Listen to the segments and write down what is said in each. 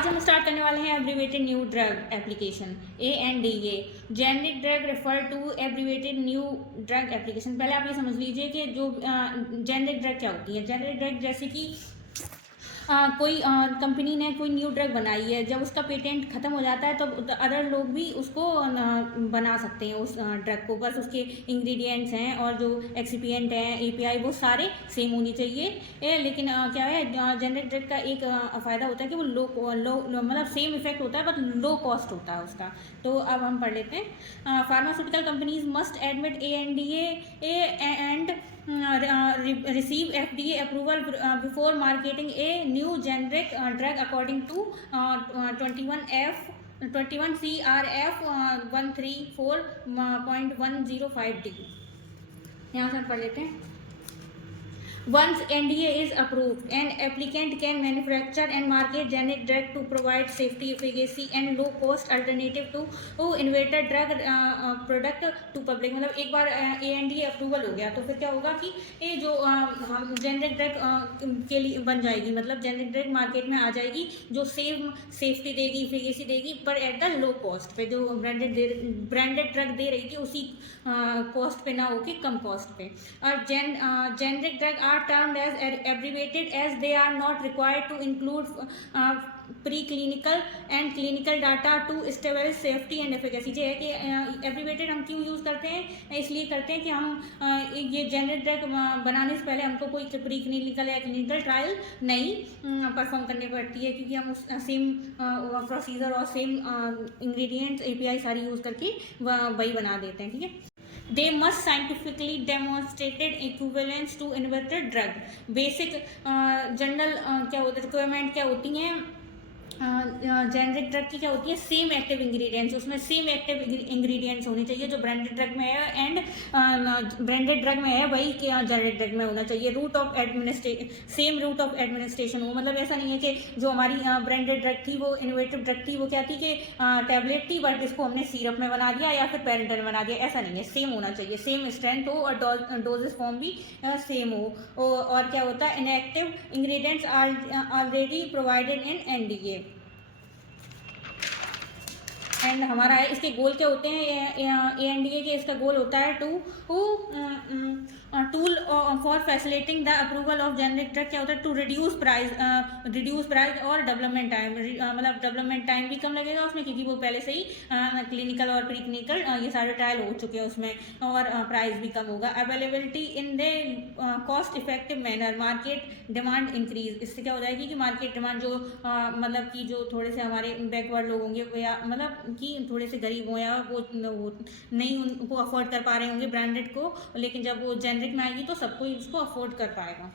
आज हम स्टार्ट करने वाले हैं abbreviated new drug application ANDA। Generic drug refer to abbreviated new drug application. पहले आप ये समझ लीजिए कि जो जेनरिक ड्रग क्या होती है। जेनरिक ड्रग जैसे कि कोई कंपनी ने कोई न्यू ड्रग बनाई है, जब उसका पेटेंट ख़त्म हो जाता है तो अदर लोग भी उसको बना सकते हैं उस ड्रग को। बस उसके इंग्रेडिएंट्स हैं और जो एक्सिपिएंट हैं API वो सारे सेम होनी चाहिए। लेकिन क्या है, जेनरिक ड्रग का एक फ़ायदा होता है कि वो लो मतलब सेम इफेक्ट होता है बट लो कॉस्ट होता है उसका। तो अब हम पढ़ लेते हैं। Pharmaceutical companies must admit ANDA and receive FDA approval before marketing a new generic drug according to 21 CRF 134.105D। यहाँ से हम पढ़ लेते हैं। Once NDA is approved, an applicant can manufacture and market generic drug to provide safety, efficacy and low cost alternative to innovator drug product to public। मतलब एक बार ANDA approval हो गया तो फिर क्या होगा कि ये जो जेनरिक ड्रग के लिए बन जाएगी, मतलब जेनरिक ड्रग मार्केट में आ जाएगी जो सेम सेफ्टी देगी, एफिकेसी देगी, पर एट द लो कॉस्ट पे। जो ब्रांडेड ड्रग दे रही थी उसी कॉस्ट पे ना होके कम कॉस्ट पे। और generic drug are termed as abbreviated as they are not required to include preclinical and clinical data to establish safety and efficacy। ये है कि एब्रीवेटेड हम क्यों यूज़ करते हैं, इसलिए करते हैं कि हम ये जेनरिक ड्रग बनाने से पहले हमको कोई प्री क्लिनिकल या क्लिनिकल ट्रायल नहीं परफॉर्म करनी पड़ती है, क्योंकि हम उस सेम प्रोसीजर और सेम इंग्रेडिएंट्स API सारी यूज़ करके वही बना देते हैं। ठीक है। They must scientifically demonstrated equivalence to innovator drug। Basic general क्या होता है, रिक्वायरमेंट क्या होती हैं जेनरिक ड्रग की, क्या होती है, सेम एक्टिव इंग्रेडिएंट्स। उसमें सेम एक्टिव इंग्रेडिएंट्स होने चाहिए जो ब्रांडेड ड्रग में है एंड ब्रांडेड ड्रग में है वही कि जेनरिक ड्रग में होना चाहिए। Route of administration same route of administration हो, मतलब ऐसा नहीं है कि जो हमारी ब्रांडेड ड्रग थी वो इनोवेटिव ड्रग थी, वो क्या थी कि टैबलेट थी बट इसको हमने सिरप में बना दिया या फिर पेरेंटल में बना दिया, ऐसा नहीं है। सेम होना चाहिए, सेम स्ट्रेंथ हो और डोजेस फॉर्म भी सेम हो। और क्या होता है, inactive ingredients already provided in NDA। And हमारा है इसके गोल क्या होते हैं ANDA के, इसका गोल होता है tool for facilitating the approval of generic drug. क्या होता है, टू रिड्यूस प्राइस और डेवलपमेंट टाइम। मतलब डेवलपमेंट टाइम भी कम लगेगा उसमें, क्योंकि वो पहले से ही क्लिनिकल और प्री क्लिनिकल ये सारे ट्रायल हो चुके हैं उसमें, और प्राइस भी कम होगा। Availability in the cost effective manner, market demand increase. इससे क्या हो जाएगी कि मार्केट डिमांड जो मतलब कि जो थोड़े से हमारे बैकवर्ड लोग होंगे या मतलब कि थोड़े से गरीब हो या वो नहीं उनको अफोर्ड कर पा रहे होंगे ब्रांडेड को, लेकिन जब वो जेनरिक में आएगी तो सबको उसको अफोर्ड कर पाएगा।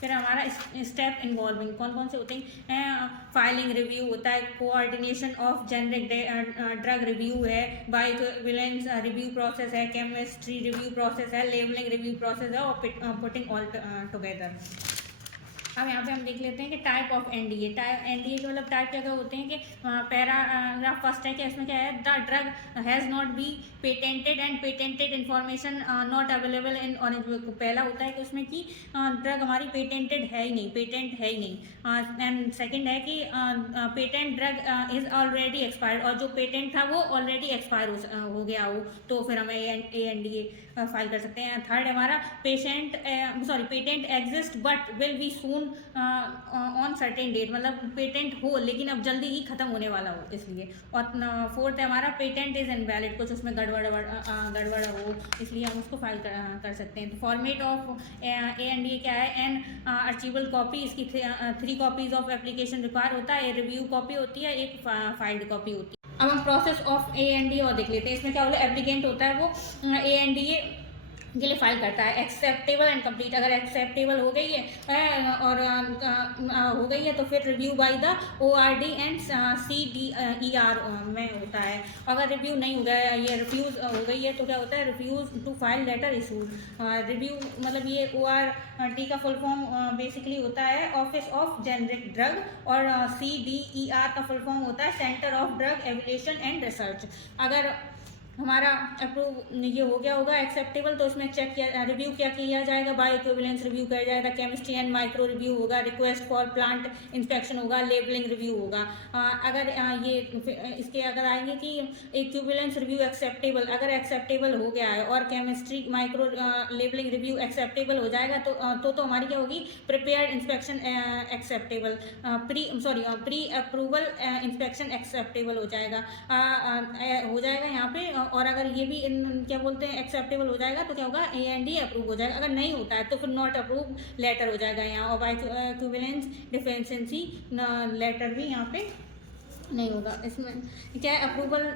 फिर हमारा स्टेप इन्वॉल्विंग कौन कौन से होते हैं, फाइलिंग रिव्यू होता है, coordination of generic drug review है, बायोइक्विवेलेंस रिव्यू प्रोसेस है, केमिस्ट्री रिव्यू प्रोसेस है, लेबलिंग रिव्यू प्रोसेस है और पुटिंग ऑल टुगेदर। अब यहाँ पे हम देख लेते हैं कि टाइप ऑफ NDA। NDA के मतलब टाइप क्या क्या होते हैं कि पैराग्राफ फर्स्ट है कि इसमें क्या है, the drug has not be patented and patented information not available in orange book. पहला होता है कि उसमें कि ड्रग हमारी पेटेंटेड है ही नहीं, पेटेंट है ही नहीं। एंड सेकंड है कि patent drug is already expired, और जो पेटेंट था वो ऑलरेडी एक्सपायर हो गया हो तो फिर हम ANDA फाइल कर सकते हैं। थर्ड हमारा patent exist but will be soon on certain date, मतलब पेटेंट हो लेकिन अब जल्दी ही खत्म होने वाला हो इसलिए। और फोर्थ है हमारा पेटेंट इज इनवैलिड, कुछ उसमें गड़बड़ हो इसलिए हम उसको फाइल कर सकते हैं। तो फॉर्मेट ऑफ ANDA क्या है, एन अर्चीवेबल कॉपी, इसकी 3 कॉपीज ऑफ एप्लीकेशन रिक्वायर होता है, रिव्यू कॉपी होती है, एक फाइल्ड कॉपी होती है। अब हम प्रोसेस ऑफ ANDA और देख लेते हैं। इसमें क्या होगा, एप्लीकेंट होता है वो ANDA के लिए फाइल करता है, एक्सेप्टेबल एंड कंप्लीट। अगर एक्सेप्टेबल हो गई है और हो गई है तो फिर review by the ORD and CDER में होता है। अगर रिव्यू नहीं हो गया, ये रिफ्यूज़ हो गई है तो क्या होता है, refuse to file letter issued. Review मतलब ये ORD का फुल फॉर्म बेसिकली होता है ऑफिस ऑफ जेनरिक ड्रग, और CDER का फुल फॉर्म होता है centre of drug evaluation and research. अगर हमारा अप्रूव ये हो गया होगा एक्सेप्टेबल, तो इसमें चेक किया, रिव्यू क्या किया जाएगा, बायो इक्विवेलेंस रिव्यू किया जाएगा, केमिस्ट्री एंड माइक्रो रिव्यू होगा, रिक्वेस्ट फॉर प्लांट इंस्पेक्शन होगा, लेबलिंग रिव्यू होगा। अगर ये इसके अगर आएंगे कि इक्विवेलेंस रिव्यू एक्सेप्टेबल, अगर एक्सेप्टेबल हो गया है और chemistry micro labelling review acceptable हो जाएगा तो हमारी क्या होगी, prepared inspection acceptable, pre approval inspection acceptable हो जाएगा, हो जाएगा यहाँ पे। और अगर ये भी क्या बोलते हैं एक्सेप्टेबल हो जाएगा तो क्या होगा, A&E अप्रूव हो जाएगा। अगर नहीं होता है तो फिर नॉट अप्रूव लेटर हो जाएगा यहाँ, और इक्विवेलेंस डिफिशिएंसी लेटर भी यहाँ पे नहीं होगा। इसमें क्या है, अप्रूवल